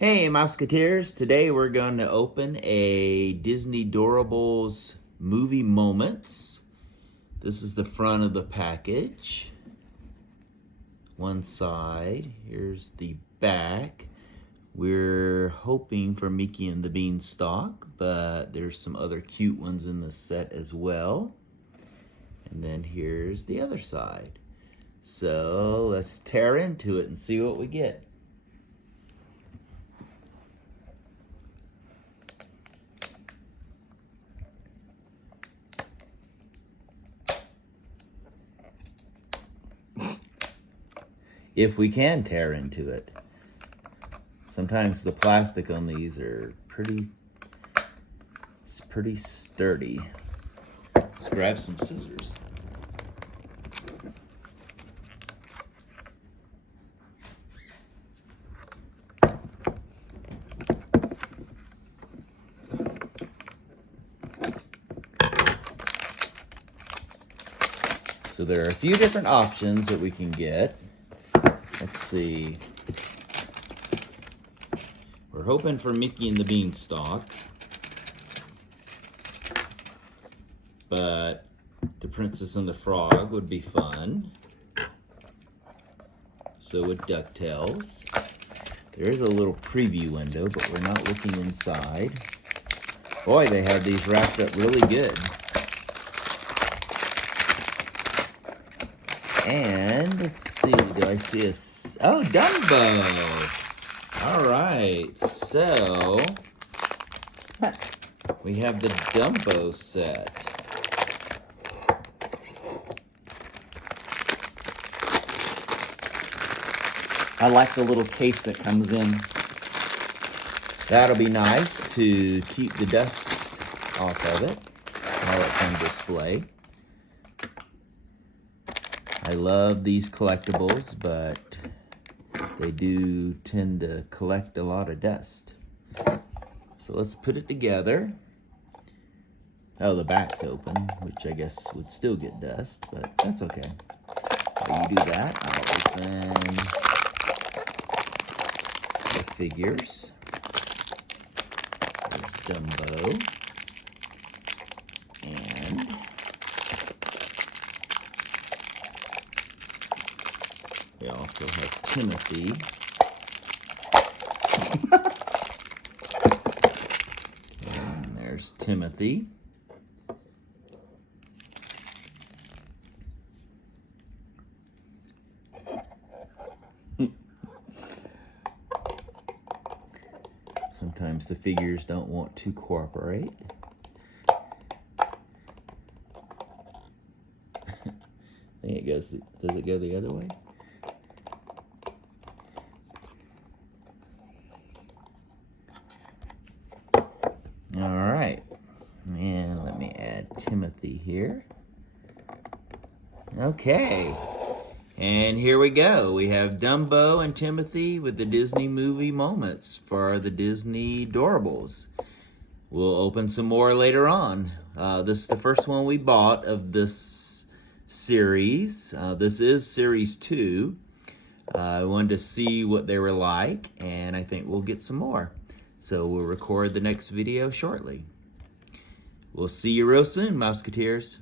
Hey Mouseketeers, today we're going to open a Disney Doorables movie moments. This is the front of the package. One side, here's the back. We're hoping for Mickey and the Beanstalk, but there's some other cute ones in the set as well. And then here's the other side. So let's tear into it and see what we get. If we can tear into it. Sometimes the plastic on these are pretty sturdy. Let's grab some scissors. So there are a few different options that we can get. Let's see. We're hoping for Mickey and the Beanstalk, but the Princess and the Frog would be fun. So would Ducktales. There is a little preview window, but we're not looking inside. Boy, they have these wrapped up really good. And let's see, do I see a... Oh, Dumbo! All right, so we have the Dumbo set. I like the little case that comes in. That'll be nice to keep the dust off of it while it's on display. I love these collectibles, but they do tend to collect a lot of dust. So let's put it together. Oh, the back's open, which I guess would still get dust, but that's okay. While you do that, I'll open the figures. There's Dumbo. And we also have Timothy. And there's Timothy. Sometimes the figures don't want to cooperate. I think it goes, does it go the other way? All right, and let me add Timothy here. Okay, and here we go. We have Dumbo and Timothy with the Disney movie moments for the Disney Doorables. We'll open some more later on. This is the first one we bought of this series. This is Series 2. I wanted to see what they were like, and I think we'll get some more. So we'll record the next video shortly. We'll see you real soon, Mouseketeers.